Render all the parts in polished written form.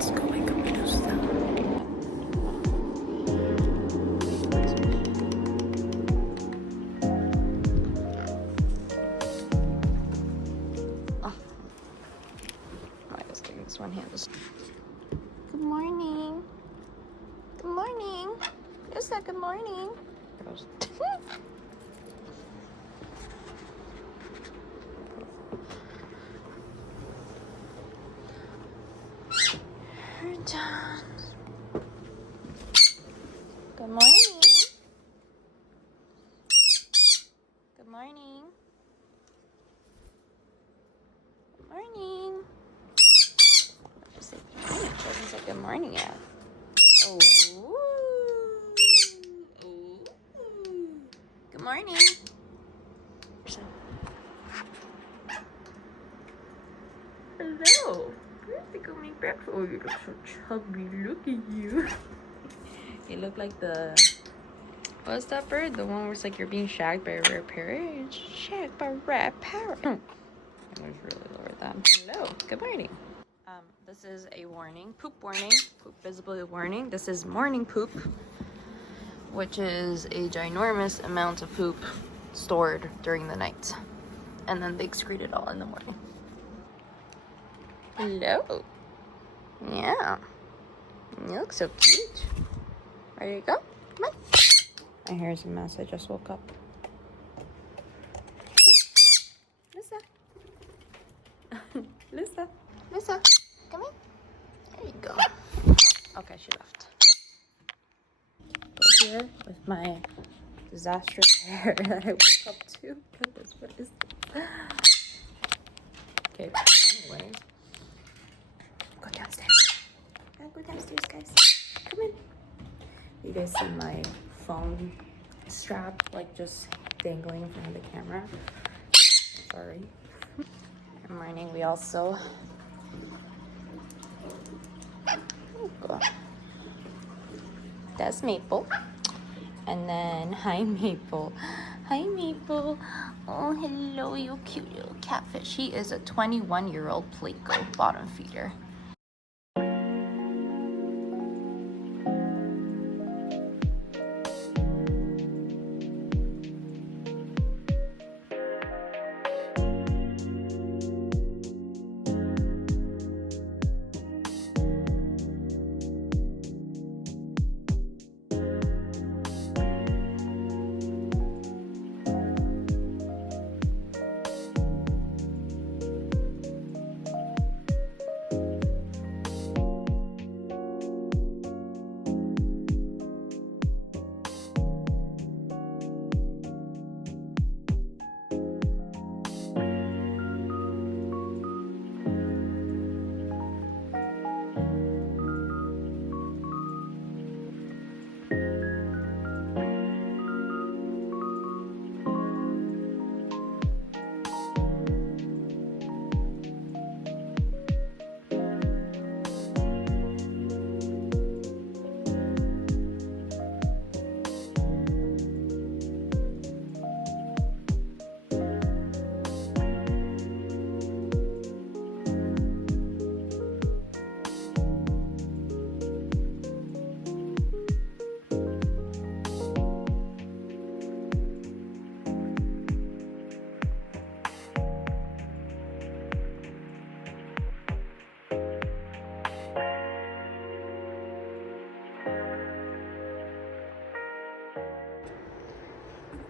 Let's go wake up Medusa. Oh. I was doing this one hand. Good morning. Good morning. Medusa, good morning. We're done. Good morning. Good morning. Good morning. Just say good morning. She hasn't said good morning yet. Oh. Oh. Good morning. Hello. Where's the go make breakfast? Oh, you look so chubby. Look at you. You look like the... What's that bird? The one where it's like you're being shagged by a rare parrot? Shagged by a rare parrot. I was really lower that. Hello. Good morning. This is a warning. Poop warning. Poop visibility warning. This is morning poop, which is a ginormous amount of poop stored during the night. And then they excrete it all in the morning. Hello. Yeah. You look so cute. Ready to go? Come on. My hair is a mess. I just woke up. Lisa. Lisa. Lisa. Come in. There you go. Oh, okay, she left. Go here with my disastrous hair that I woke up to. Goodness, what is this? Okay, anyways. Go downstairs. Gotta go downstairs, guys. Come in. You guys see my phone strap, like, just dangling in front of the camera. Sorry. Good morning. We also... Oh, God. That's Maple. And then, hi, Maple. Hi, Maple. Oh, hello, you cute little catfish. He is a 21-year-old Pleco bottom feeder.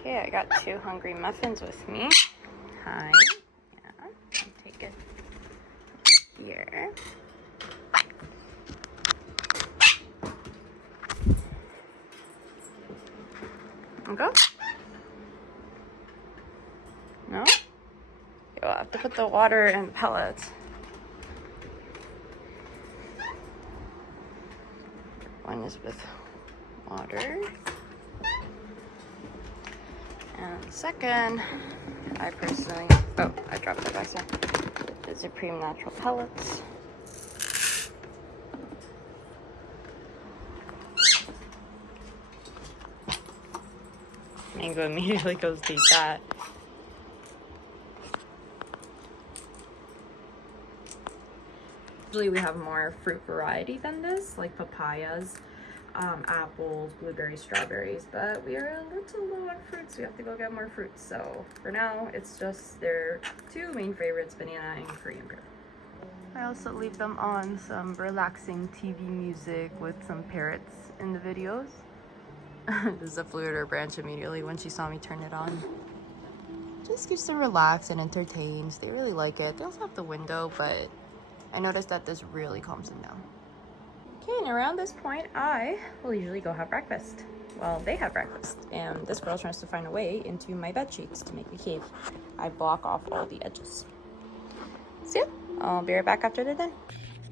Okay, I got 2 hungry muffins with me. Hi. Yeah, I'll take it here. Okay. No? You'll have to put the water in pellets. One is with water. And second, I personally, oh, I dropped it by accident. The Supreme Natural Pellets. Mango immediately goes to eat that. Usually we have more fruit variety than this, like papayas, apples, blueberries, strawberries, but we are a little low on fruits. We have to go get more fruits. So for now, it's just their two main favorites, banana and Korean parrot. I also leave them on some relaxing TV music with some parrots in the videos. This is a flew at her branch immediately when she saw me turn it on. Just keeps them relaxed and entertained. They really like it. They also have the window, but I noticed that this really calms them down. Okay, and around this point, I will usually go have breakfast. Well, they have breakfast, and this girl tries to find a way into my bed sheets to make a cave. I block off all the edges. So yeah, I'll be right back after they're done.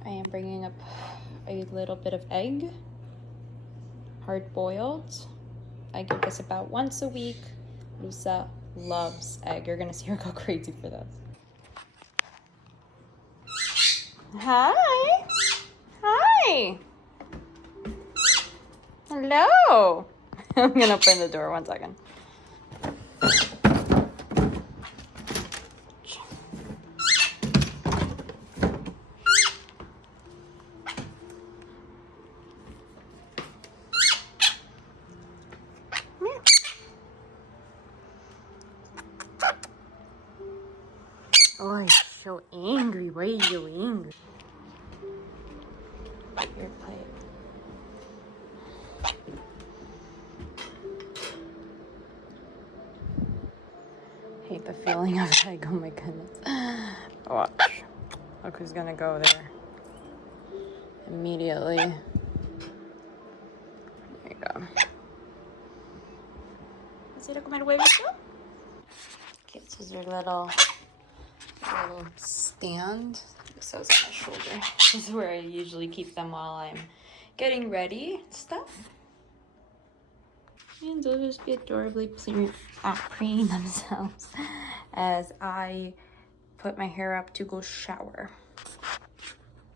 I am bringing up a little bit of egg, hard-boiled. I give this about once a week. Lusa loves egg. You're gonna see her go crazy for this. Hi. Hi. Hello. I'm gonna open the door 1 second. Oh, he's so angry. Why are you angry? Here, play it. Hate the feeling of egg. Oh my goodness. Watch. Look who's gonna go there. Immediately. There you go. ¿Vas a ir a comer huevito? Okay, this is your little stand. So it's on my shoulder. This is where I usually keep them while I'm getting ready and stuff. And they'll just be adorably preening themselves as I put my hair up to go shower.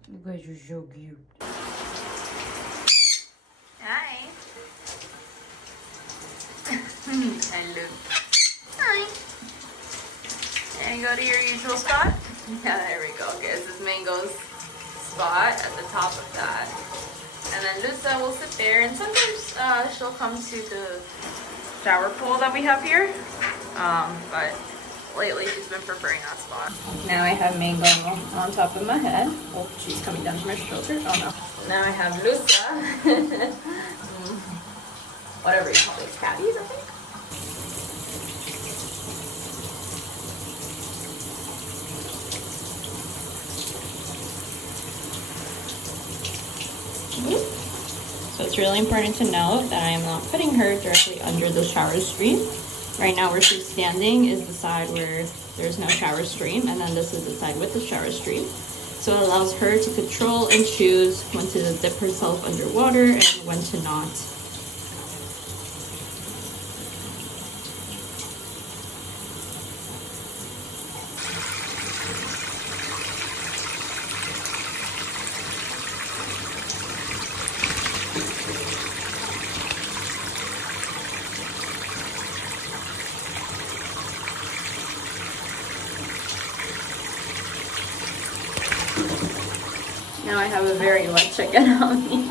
You guys are so cute. Hi. Hello. Hi. And you go to your usual spot? Yeah, there we go. Okay, this is Mango's spot at the top of that. And then Lusa will sit there, and sometimes she'll come to the shower pool that we have here. But lately she's been preferring that spot. Now I have Mango on top of my head. Oh, she's coming down to my shoulder. Oh no. Now I have Lusa. Whatever you call these catties, I think. So it's really important to note that I am not putting her directly under the shower stream. Right now where she's standing is the side where there's no shower stream, and then this is the side with the shower stream. So it allows her to control and choose when to dip herself underwater and when to not. Now I have a very wet chicken on me.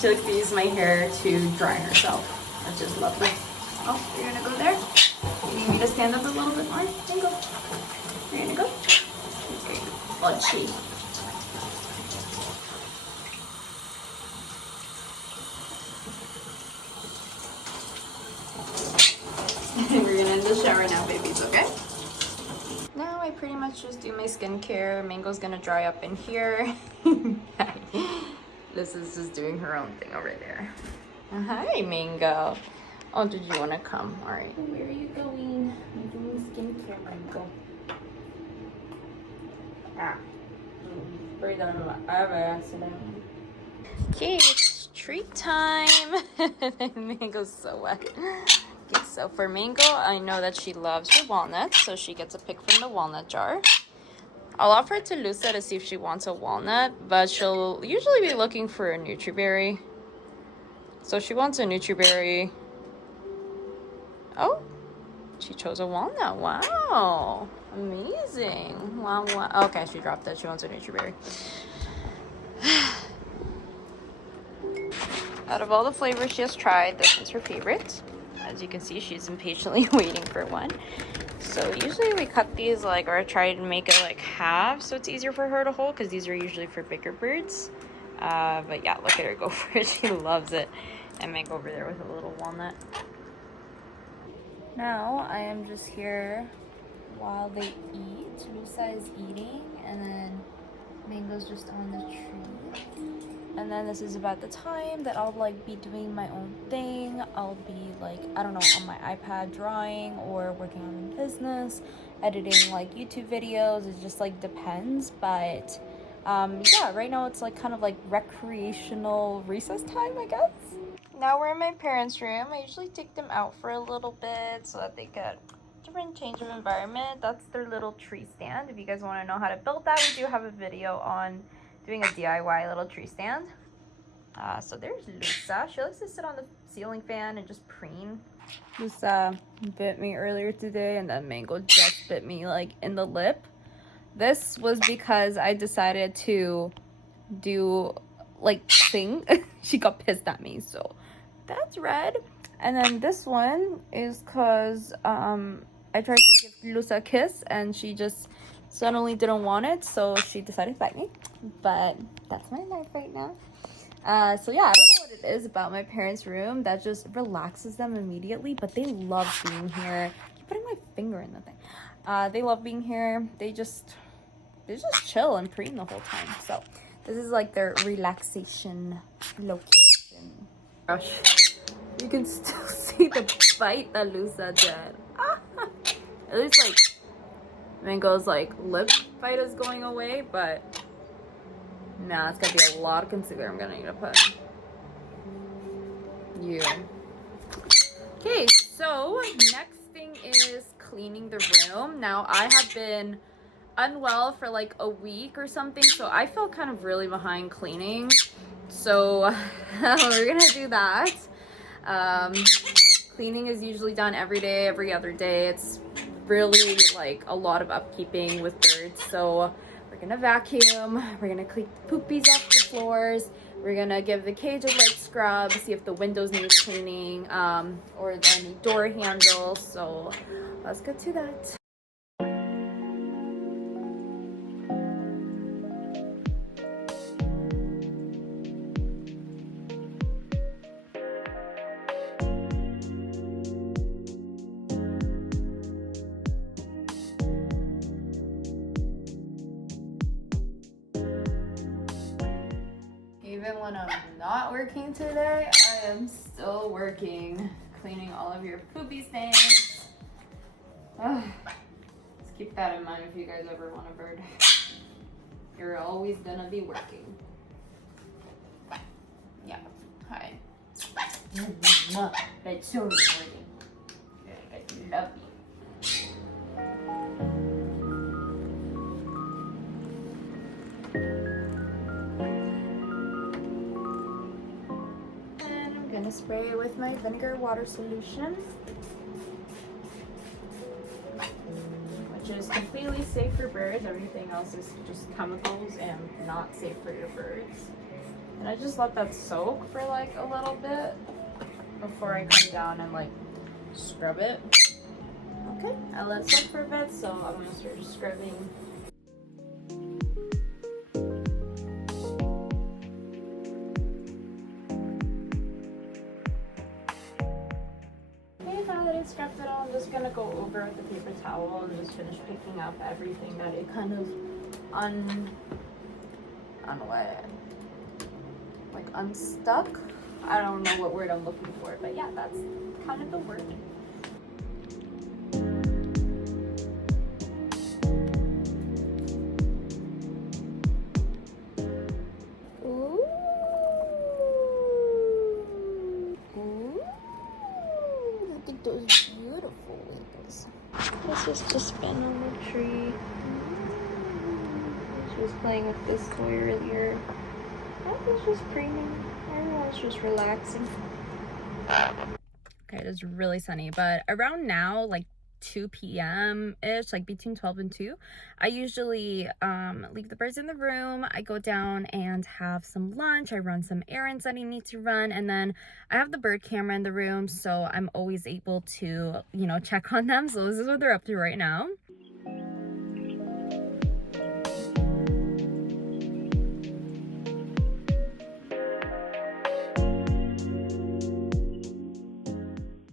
She likes to use my hair to dry herself, which is lovely. Oh, you're gonna go there? You need me to stand up a little bit more? Then go. You're gonna go? Okay. Budgie. We're gonna end the shower now, babies, okay? Now I pretty much just do my skincare. Mango's gonna dry up in here. This is just doing her own thing over there. Hi, Mango. Oh, did you want to come? All right. Where are you going? I'm doing skincare, Mango. Ah. Breathe on I have an accident. Okay, it's treat time. Mango's so wet. Okay, so for Mango, I know that she loves her walnuts, so she gets a pick from the walnut jar. I'll offer it to Lusa to see if she wants a walnut, but she'll usually be looking for a NutriBerry. So she wants a NutriBerry. Oh, she chose a walnut. Wow, amazing. Wow, wow. Okay, she dropped it. She wants a NutriBerry. Out of all the flavors she has tried, this one's her favorite. As you can see, she's impatiently waiting for one. So usually we cut these like, or try to make it like half so it's easier for her to hold, because these are usually for bigger birds. But yeah, look at her go for it. She loves it. I might go over there with a little walnut. Now I am just here while they eat. Lusa is eating, and then Mango's just on the tree. And then this is about the time that I'll like be doing my own thing. I'll be like, I don't know, on my iPad drawing or working on business, editing like YouTube videos. It just like depends. But yeah, right now it's like kind of like recreational recess time, I guess. Now we're in my parents' room. I usually take them out for a little bit so that they get different change of environment. That's their little tree stand. If you guys want to know how to build that, we do have a video on doing a DIY little tree stand. So there's Lusa. She likes to sit on the ceiling fan and just preen. Lusa bit me earlier today, and then Mango just bit me like in the lip. This was because I decided to do like sing. She got pissed at me, so that's red. And then this one is because I tried to give Lusa a kiss and she just suddenly didn't want it, so she decided to bite me. But that's my life right now. So yeah, I don't know what it is about my parents' room that just relaxes them immediately, but they love being here. I keep putting my finger in the thing. They love being here. They just chill and preen the whole time. So this is like their relaxation location. Gosh, you can still see the bite that Lusa did. At least like Mango's like lip bite is going away, but nah, it's gonna be a lot of concealer I'm gonna need to put. You. Okay, so next thing is cleaning the room. Now I have been unwell for like a week or something, so I feel kind of really behind cleaning. So we're gonna do that. Cleaning is usually done every day, every other day. It's really like a lot of upkeeping with birds. So we're gonna vacuum, we're gonna clean the poopies off the floors, we're gonna give the cage a light scrub, see if the windows need cleaning, or any door handles. So let's get to that. Even when I'm not working today, I am still working, cleaning all of your poopy stains. Let's keep that in mind if you guys ever want a bird. You're always gonna be working. Yeah, hi. That's so rewarding. I love you. Gonna spray it with my vinegar water solution, which is completely safe for birds. Everything else is just chemicals and not safe for your birds. And I just let that soak for like a little bit before I come down and like scrub it. Okay, I let it soak for a bit, so I'm gonna start scrubbing. Scrubbed it all. I'm just gonna go over with the paper towel and just finish picking up everything that it kind of unstuck. I don't know what word I'm looking for, but yeah, that's kind of the word. Those beautiful wings. This is just been on the tree. She was playing with this toy earlier. That was just preening. Everyone was just relaxing. Okay, it is really sunny, but around now, like 2 p.m.-ish, like between 12 and 2, I usually leave the birds in the room. I go down and have some lunch. I run some errands that I need to run, and then I have the bird camera in the room, so I'm always able to, you know, check on them. So this is what they're up to right now.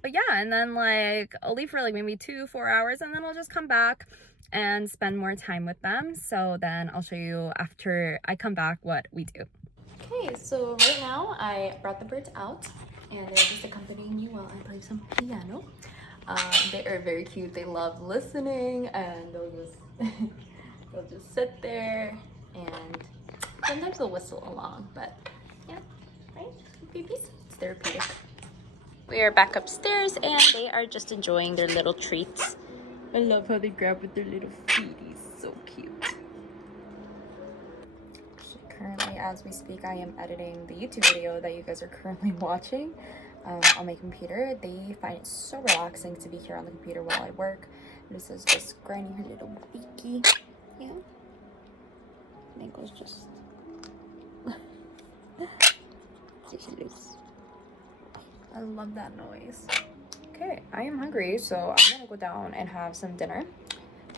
But yeah, and then like I'll leave for like maybe 2-4 hours, and then I'll just come back and spend more time with them. So then I'll show you after I come back what we do. Okay, so right now I brought the birds out and they're just accompanying me while I play some piano. They are very cute. They love listening, and they'll just sit there, and sometimes they'll whistle along, but yeah, right? Babies, it's therapeutic. We are back upstairs and they are just enjoying their little treats. I love how they grab with their little feeties. So cute. Currently, as we speak, I am editing the YouTube video that you guys are currently watching on my computer. They find it so relaxing to be here on the computer while I work. This is just grinding her little beaky. Yeah. Mango's just loose. I love that noise. Okay, I am hungry, so I'm gonna go down and have some dinner.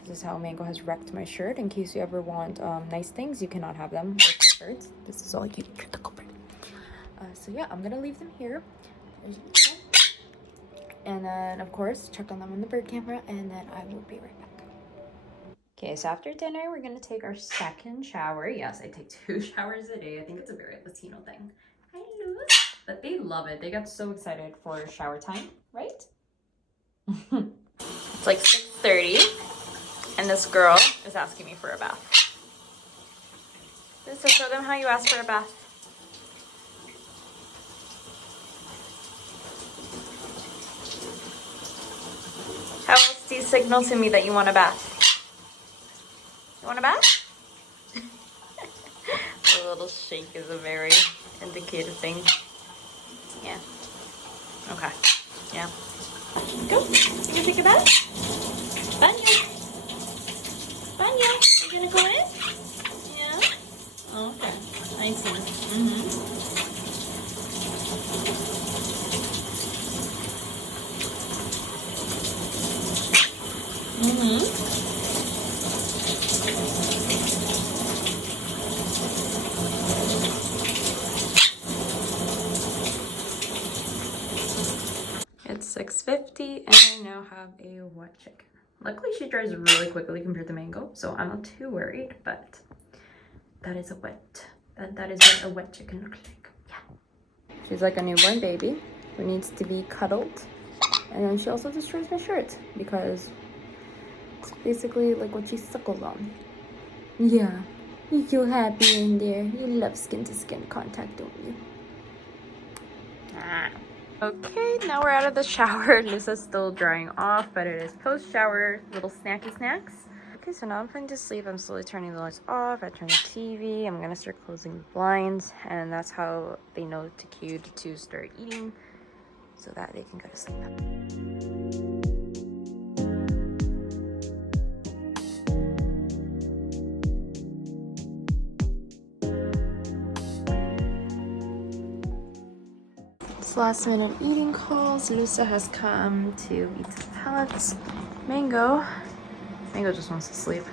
This is how Mango has wrecked my shirt. In case you ever want nice things, you cannot have them with shirts. This is all you get the culprit. So yeah, I'm gonna leave them here. And then, of course, check on them on the bird camera, and then I will be right back. Okay, so after dinner, we're gonna take our second shower. Yes, I take 2 showers a day. I think it's a very Latino thing. Hi, Luz. But they love it. They got so excited for shower time, right? It's like 6:30, and this girl is asking me for a bath. So show them how you ask for a bath. How else do you signal to me that you want a bath? You want a bath? The little shake is a very indicative thing. Yeah. Okay. Yeah. Go. You gonna take a bath? Banyo. Banyo. You gonna go in? Yeah. Okay. I see. It's 6:50 and I now have a wet chicken. Luckily she dries really quickly compared to Mango, so I'm not too worried, but that is a wet, that is what a wet chicken looks like. Yeah. She's like a newborn baby who needs to be cuddled. And then she also destroys my shirt because it's basically like what she suckles on. Yeah, you feel happy in there. You love skin to skin contact, don't you? Ah. Okay, now we're out of the shower. Lisa's still drying off, but it is post-shower little snacky snacks. Okay, so now I'm putting to sleep. I'm slowly turning the lights off. I turn the TV. I'm gonna start closing the blinds, and that's how they know to cue to start eating so that they can go to sleep. Last minute eating calls. Lusa has come to eat some pellets. Mango just wants to sleep.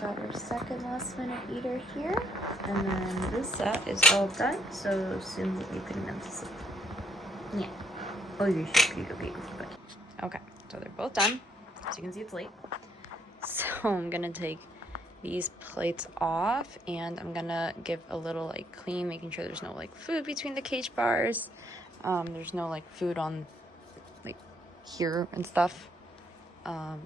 Got our second last minute eater here, and then Lusa is all done, so soon we'll be putting them to sleep. Yeah. Oh, you're so cute. Okay, good. Okay, so they're both done. As you can see, it's late. So I'm gonna take these plates off, and I'm gonna give a little like clean, making sure there's no like food between the cage bars. There's no like food on like here and stuff.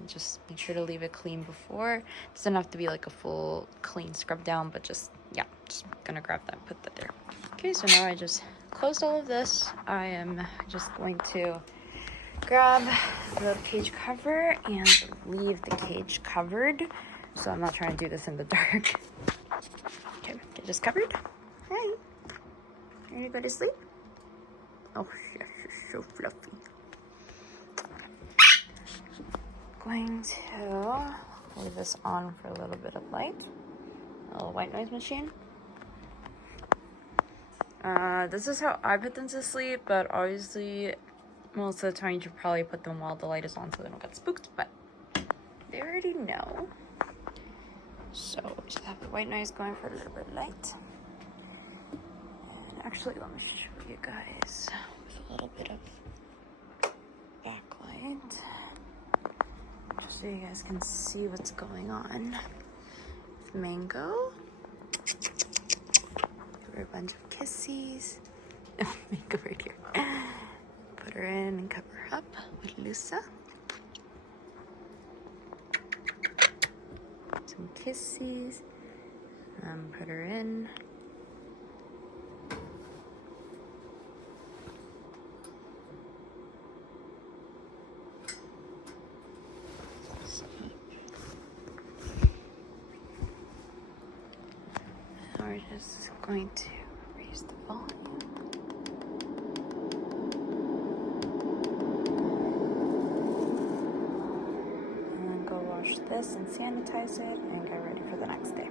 Just make sure to leave it clean before. It doesn't have to be like a full clean scrub down, but just gonna grab that and put that there. Okay, so now I just closed all of this. I am just going to grab the cage cover and leave the cage covered. So I'm not trying to do this in the dark. Okay, it just covered. Hi. Ready to go to sleep? Oh, yes. So fluffy. Going to leave this on for a little bit of light. A little white noise machine. This is how I put them to sleep, but obviously most of the time you should probably put them while the light is on so they don't get spooked, but they already know. So just have the white noise going for a little bit of light. And actually, let me show you guys with a little bit of backlight, just so you guys can see what's going on. With Mango, give her a bunch of kissies. Mango right here. Put her in and cover her up with Lusa. Some kissies. Put her in. Now we're just going to raise the volume. Wash this and sanitize it and get ready for the next day.